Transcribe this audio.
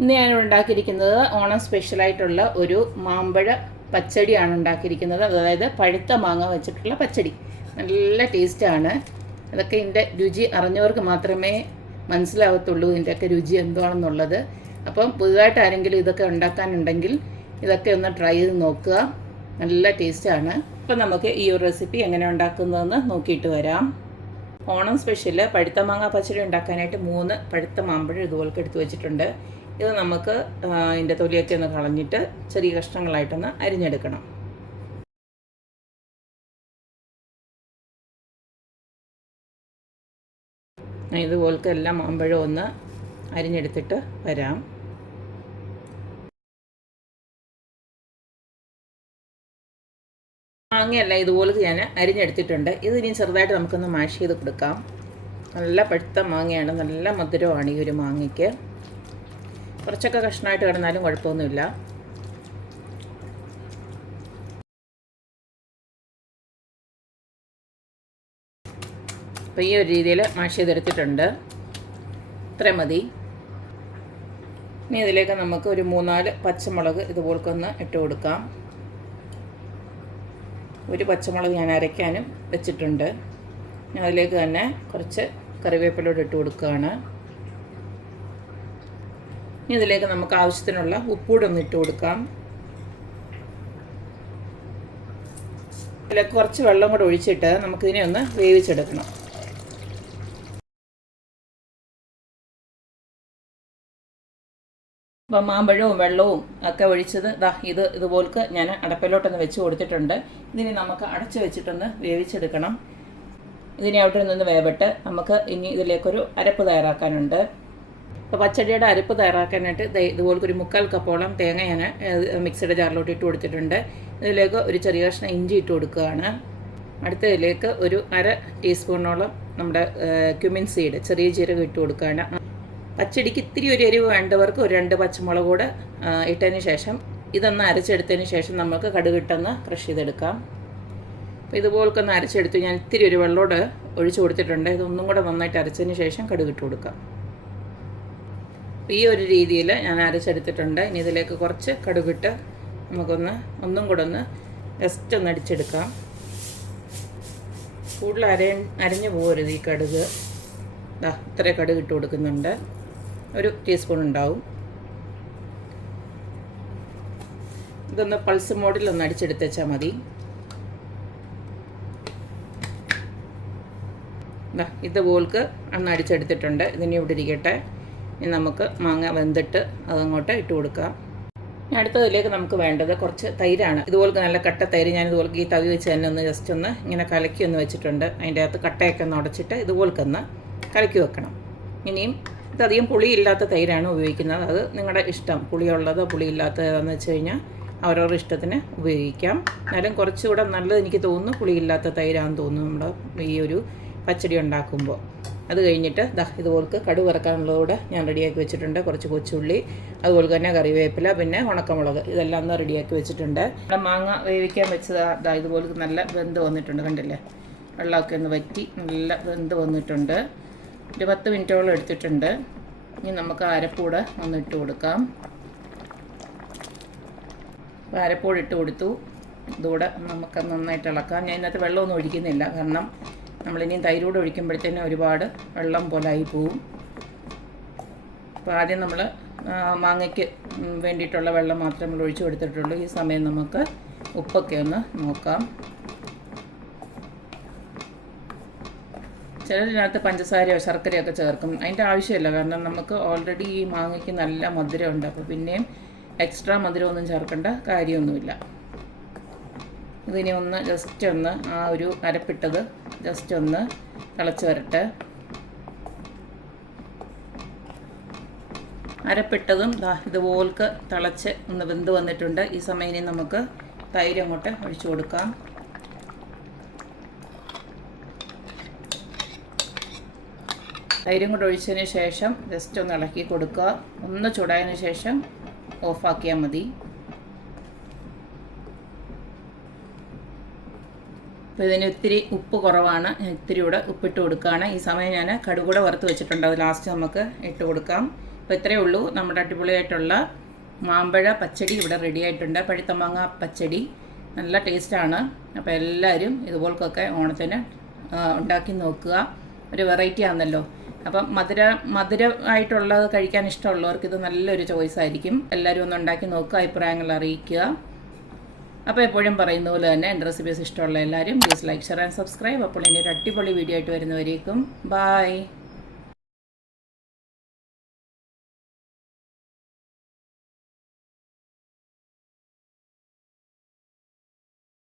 ഇന്ന് ഞാൻ ഉണ്ടാക്കിയിരിക്കുന്നത് ഓണം സ്പെഷ്യലായിട്ടുള്ള ഒരു മാമ്പഴ പച്ചടിയാണ് ഉണ്ടാക്കിയിരിക്കുന്നത്. അതായത് പഴുത്ത മാങ്ങ വെച്ചിട്ടുള്ള പച്ചടി. നല്ല ടേസ്റ്റാണ്. അതൊക്കെ ഇതിൻ്റെ രുചി അറിഞ്ഞവർക്ക് മാത്രമേ മനസ്സിലാവത്തുള്ളൂ ഇതിൻ്റെയൊക്കെ രുചി എന്താണെന്നുള്ളത്. അപ്പം പുതുതായിട്ട് ആരെങ്കിലും ഇതൊക്കെ ഉണ്ടാക്കാനുണ്ടെങ്കിൽ ഇതൊക്കെ ഒന്ന് ട്രൈ ചെയ്ത് നോക്കുക. നല്ല ടേസ്റ്റാണ്. അപ്പം നമുക്ക് ഈ ഒരു റെസിപ്പി എങ്ങനെ ഉണ്ടാക്കുന്നതെന്ന് നോക്കിയിട്ട് വരാം. ഓണം സ്പെഷ്യൽ പഴുത്ത മാങ്ങ പച്ചടി ഉണ്ടാക്കാനായിട്ട് 3 പഴുത്ത മാമ്പഴം ഇതുപോലൊക്കെ എടുത്ത് വെച്ചിട്ടുണ്ട്. ഇത് നമുക്ക് ഇതിൻ്റെ തൊലിയൊക്കെ ഒന്ന് കളഞ്ഞിട്ട് ചെറിയ കഷ്ണങ്ങളായിട്ടൊന്ന് അരിഞ്ഞെടുക്കണം. ഇതുപോലത്തെ എല്ലാ മാമ്പഴവും ഒന്ന് അരിഞ്ഞെടുത്തിട്ട് വരാം. മാങ്ങയല്ല ഇതുപോലെ ഞാൻ അരിഞ്ഞെടുത്തിട്ടുണ്ട്. ഇത് ഇനി ചെറുതായിട്ട് നമുക്കൊന്ന് മാഷ് ചെയ്ത് കൊടുക്കാം. നല്ല പഴുത്ത മാങ്ങയാണ്, നല്ല മധുരമാണ് ഈ ഒരു മാങ്ങയ്ക്ക്. കുറച്ചൊക്കെ കഷ്ണമായിട്ട് കിടന്നാലും കുഴപ്പമൊന്നുമില്ല. അപ്പോൾ ഈ ഒരു രീതിയിൽ മാഷ് ചെയ്തെടുത്തിട്ടുണ്ട്. ഇത്രയും മതി. ഇനി ഇതിലേക്ക് നമുക്ക് ഒരു 3-4 പച്ചമുളക് ഇതുപോലൊന്ന് ഇട്ട് കൊടുക്കാം. ഒരു പച്ചമുളക് ഞാൻ അരയ്ക്കാനും വെച്ചിട്ടുണ്ട്. അതിലേക്ക് തന്നെ കുറച്ച് കറിവേപ്പിലോട്ട് ഇട്ട് കൊടുക്കുകയാണ്. ഇനി ഇതിലേക്ക് നമുക്ക് ആവശ്യത്തിനുള്ള ഉപ്പൂടെ ഒന്ന് ഇട്ട് കൊടുക്കാം. ഇതിലേക്ക് കുറച്ച് വെള്ളം കൂടെ ഒഴിച്ചിട്ട് നമുക്കിതിനെ ഒന്ന് വേവിച്ചെടുക്കണം. അപ്പം മാമ്പഴവും വെള്ളവും ഒക്കെ ഒഴിച്ചത് ഇത് ഇതുപോലക്ക് ഞാൻ അടപ്പിലോട്ടൊന്ന് വെച്ച് കൊടുത്തിട്ടുണ്ട്. ഇതിനി നമുക്ക് അടച്ച് വെച്ചിട്ടൊന്ന് വേവിച്ചെടുക്കണം. ഇതിനെ അവിടെ നിന്ന് വേവട്ടെ. നമുക്ക് ഇനി ഇതിലേക്കൊരു അരപ്പ് തയ്യാറാക്കാനുണ്ട്. അപ്പോൾ പച്ചടിയുടെ അരപ്പ് തയ്യാറാക്കാനായിട്ട് ഇതുപോലൊരു 3/4 കപ്പോളം തേങ്ങ ഞാൻ മിക്സിയുടെ ജാറിലോട്ട് ഇട്ട് കൊടുത്തിട്ടുണ്ട്. ഇതിലേക്ക് ഒരു ചെറിയ കഷ്ണം ഇഞ്ചി ഇട്ട് കൊടുക്കുകയാണ്. അടുത്തതിലേക്ക് ഒരു 1/2 ടീസ്പൂണോളം നമ്മുടെ ക്യുമിൻ സീഡ്, ചെറിയ ജീരകം ഇട്ട് കൊടുക്കുകയാണ്. പച്ചടിക്ക് ഇത്തിരി ഒരു എരിവ് വേണ്ടവർക്ക് ഒരു 2 പച്ചമുളക് കൂടെ ഇട്ടതിന് ശേഷം ഇതൊന്ന് അരച്ചെടുത്തതിന് ശേഷം നമുക്ക് കടുകിട്ടൊന്ന് ക്രഷ് ചെയ്തെടുക്കാം. അപ്പോൾ ഇതുപോലൊക്കെ അരച്ചെടുത്ത് ഞാൻ ഇത്തിരി ഒരു വെള്ളോട് ഒഴിച്ച് കൊടുത്തിട്ടുണ്ട്. ഇതൊന്നും കൂടെ നന്നായിട്ട് അരച്ചതിന് ശേഷം കടുകിട്ട് കൊടുക്കാം. ഈ ഒരു രീതിയിൽ ഞാൻ അരച്ചെടുത്തിട്ടുണ്ട്. ഇനി ഇതിലേക്ക് കുറച്ച് കടുകിട്ട് ഒന്നും കൂടെ ഒന്ന് ജസ്റ്റ് ഒന്ന് അടിച്ചെടുക്കാം. കൂടുതൽ അരഞ്ഞു പോകരുത് ഈ കടുക്. ഇത്ര കടുക് ഇട്ട് കൊടുക്കുന്നുണ്ട്. ഒരു ടീസ്പൂൺ ഉണ്ടാവും. ഇതൊന്ന് പൾസ് മോഡിലൊന്ന് അടിച്ചെടുത്തേച്ചാൽ മതി. ഇതുപോൾക്ക് ഒന്ന് അടിച്ചെടുത്തിട്ടുണ്ട്. ഇതിനി ഇവിടെ ഇരിക്കട്ടെ. ഇനി നമുക്ക് മാങ്ങ വെന്തിട്ട് അതങ്ങോട്ട് ഇട്ട് കൊടുക്കാം. ഇനി അടുത്തതിലേക്ക് നമുക്ക് വേണ്ടത് കുറച്ച് തൈരാണ്. ഇതുപോലൊക്കെ നല്ല കട്ട തൈര് ഞാൻ ഇതുപോലൊക്കെ ഈ തവി വെച്ച് തന്നെ ഒന്ന് ജസ്റ്റ് ഒന്ന് ഇങ്ങനെ കലക്കി ഒന്ന് വെച്ചിട്ടുണ്ട്. അതിൻ്റെ അകത്ത് കട്ടയൊക്കെ ഒന്ന് ഉടച്ചിട്ട് ഇതുപോലൊക്കെ കലക്കി വെക്കണം. ഇനിയും ഇതധികം പുളിയില്ലാത്ത തൈരാണ് ഉപയോഗിക്കുന്നത്. അത് നിങ്ങളുടെ ഇഷ്ടം, പുളിയുള്ളതോ പുളിയില്ലാത്തതെന്ന് വെച്ച് കഴിഞ്ഞാൽ അവരവരുടെ ഇഷ്ടത്തിന് ഉപയോഗിക്കാം. എന്നാലും കുറച്ചുകൂടെ നല്ലത് എനിക്ക് തോന്നുന്നു പുളിയില്ലാത്ത തൈരാണെന്ന് തോന്നുന്നു നമ്മുടെ ഈ ഒരു പച്ചടി ഉണ്ടാക്കുമ്പോൾ. അത് കഴിഞ്ഞിട്ട് ഇതുപോലക്ക് കടുക് വറക്കാനുള്ളതൂടെ ഞാൻ റെഡിയാക്കി വെച്ചിട്ടുണ്ട്. കുറച്ച് കൊച്ചുള്ളി, അതുപോലെ തന്നെ കറിവേപ്പില, പിന്നെ ഉണക്കമുളക്, ഇതെല്ലാം ഒന്ന് റെഡിയാക്കി വെച്ചിട്ടുണ്ട്. നമ്മുടെ മാങ്ങ വേവിക്കാൻ വെച്ചത് ഇതുപോലെ നല്ല വെന്ത് വന്നിട്ടുണ്ട്. കണ്ടില്ലേ, വെള്ളമൊക്കെ ഒന്ന് വറ്റി നല്ല വെന്ത് വന്നിട്ടുണ്ട്. ഒരു 10 മിനിറ്റോളം എടുത്തിട്ടുണ്ട്. ഇനി നമുക്ക് അരപ്പൂടെ ഒന്ന് ഇട്ട് കൊടുക്കാം. അപ്പോൾ അരപ്പൂടെ ഇട്ട് കൊടുത്തു. ഇതുകൂടെ നമുക്ക് നന്നായിട്ട് ഇളക്കാം. ഞാൻ ഇതിനകത്ത് വെള്ളമൊന്നും ഒഴിക്കുന്നില്ല, കാരണം നമ്മളിനിയും തൈരൂടെ ഒഴിക്കുമ്പോഴത്തേനും ഒരുപാട് വെള്ളം പോലെ ആയി പോവും. അപ്പോൾ ആദ്യം നമ്മൾ മാങ്ങയ്ക്ക് വേണ്ടിയിട്ടുള്ള വെള്ളം മാത്രമേ നമ്മൾ ഒഴിച്ചു കൊടുത്തിട്ടുള്ളൂ. ഈ സമയം നമുക്ക് ഉപ്പൊക്കെ ഒന്ന് നോക്കാം. ചിലതിനകത്ത് പഞ്ചസാരയോ ശർക്കരയൊക്കെ ചേർക്കും. അതിൻ്റെ ആവശ്യമില്ല, കാരണം നമുക്ക് ഓൾറെഡി ഈ മാങ്ങയ്ക്ക് നല്ല മധുരമുണ്ട്. അപ്പോൾ പിന്നെയും എക്സ്ട്രാ മധുരമൊന്നും ചേർക്കേണ്ട കാര്യമൊന്നുമില്ല. ഇതിനെ ഒന്ന് ജസ്റ്റ് ഒന്ന് ആ ഒരു അരപ്പിട്ടത് ജസ്റ്റ് ഒന്ന് തിളച്ച് വരട്ടെ. അരപ്പിട്ടതും ഇതുപോലൊക്കെ തിളച്ച് ഒന്ന് വെന്ത് വന്നിട്ടുണ്ട്. ഈ സമയം ഇനി നമുക്ക് തൈര് അങ്ങോട്ട് ഒഴിച്ചു കൊടുക്കാം. തൈരും കൂടെ ഒഴിച്ചതിന് ശേഷം ജസ്റ്റ് ഒന്ന് ഇളക്കി കൊടുക്കുക. ഒന്ന് ചൂടായതിന് ശേഷം ഓഫാക്കിയാൽ മതി. അപ്പോൾ ഇതിന് ഇത്തിരി ഉപ്പ് കുറവാണ്, ഇത്തിരി കൂടെ ഉപ്പിട്ട് കൊടുക്കുകയാണ്. ഈ സമയം ഞാൻ കടുകൂടെ വറുത്ത് വെച്ചിട്ടുണ്ട്, അത് ലാസ്റ്റ് നമുക്ക് ഇട്ട് കൊടുക്കാം. അപ്പോൾ ഇത്രയേ ഉള്ളൂ, നമ്മുടെ അടിപൊളിയായിട്ടുള്ള മാമ്പഴ പച്ചടി ഇവിടെ റെഡി ആയിട്ടുണ്ട്. പഴുത്ത മാങ്ങ പച്ചടി നല്ല ടേസ്റ്റാണ്. അപ്പോൾ എല്ലാവരും ഇതുപോലൊക്കെ ഓണത്തിന് ഉണ്ടാക്കി നോക്കുക. ഒരു വെറൈറ്റി ആണല്ലോ. അപ്പം മധുരമായിട്ടുള്ളത് കഴിക്കാൻ ഇഷ്ടമുള്ളവർക്ക് ഇത് നല്ലൊരു ചോയ്സ് ആയിരിക്കും. എല്ലാവരും ഒന്ന് ഉണ്ടാക്കി നോക്കുക, അഭിപ്രായങ്ങൾ അറിയിക്കുക. അപ്പോൾ എപ്പോഴും പറയുന്ന പോലെ തന്നെ എൻ്റെ റെസിപ്പീസ് ഇഷ്ടമുള്ള എല്ലാവരും please like, share and subscribe. അപ്പോൾ ഇനി ഒരു അടിപൊളി വീഡിയോ ആയിട്ട് വരുന്നവരേക്കും ബായ്.